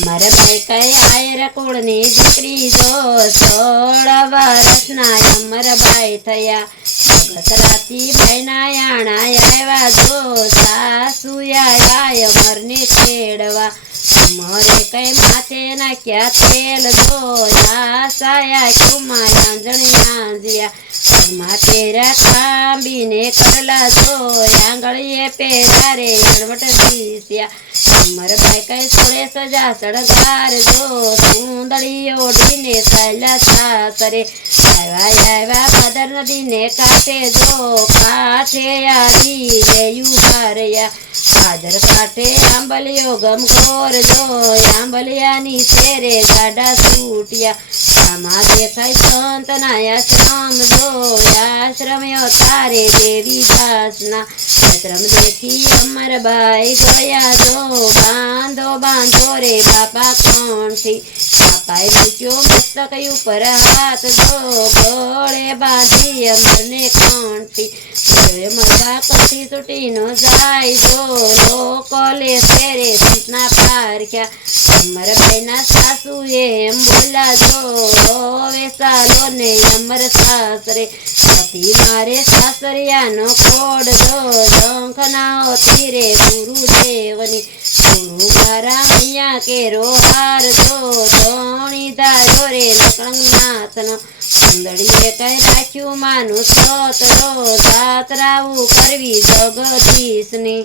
અમારે ભાઈ કઈ આયર કુળની દીકરી જો 16 વર્ષના અમર ભાઈ થયા ગસરાતી ભાઈના યાણા આવ્યા જો સાસુ આયા અમરને તેડવા અમારે કઈ માથે નાખ્યા તેલ જો સાયા કુમા આંજણી આંજ્યા માથે રાખાંબીને કરલા જો આંગળીએ પેરારે અણવટ દીસ્યા અમર ભાઈ કઈ સોળે સજા સળગાર જો સુંદડી ઓઢીને સાયલા સાસરે આવ્યા ભાદર નદીને કાંઠે જો કાંઠે આવી લેયું ભારયા ભાદર કાંઠે આંબલિયો ગમખોર જો આંબલિયાની શેરે ગાડા છૂટ્યા આમાં દેખાય સંતના આશ્રમ જો આશ્રમ્યો તારે દેવી દાસના આશ્રમ દેખી અમર ભાઈ ગયા જો બાંધો રે બાપા કોણથી બાપાએ મૂક્યો મસ્તક ઉપર હાથ જો ગળે બાંધી અમરને કોણથી મરબા કથી તૂટીનો જાય જો લોકો લે શેરે સંતના પારખ્યા અમર ભાઈના સાસુ એમ બોલા જો વેસાલો ને અમર સાસરે પતિ મારે સાસરિયાનો કોડ જો શંખના તીરે ગુરુદેવની ગુરુ મારા અહીંયા કેરો હાર જો ધોણી ધારો રે નકળંગનાથનો સુંદડીએ કઈ રાખ્યું માનું સત રો જાત્રાવું કરવી જગદીશની।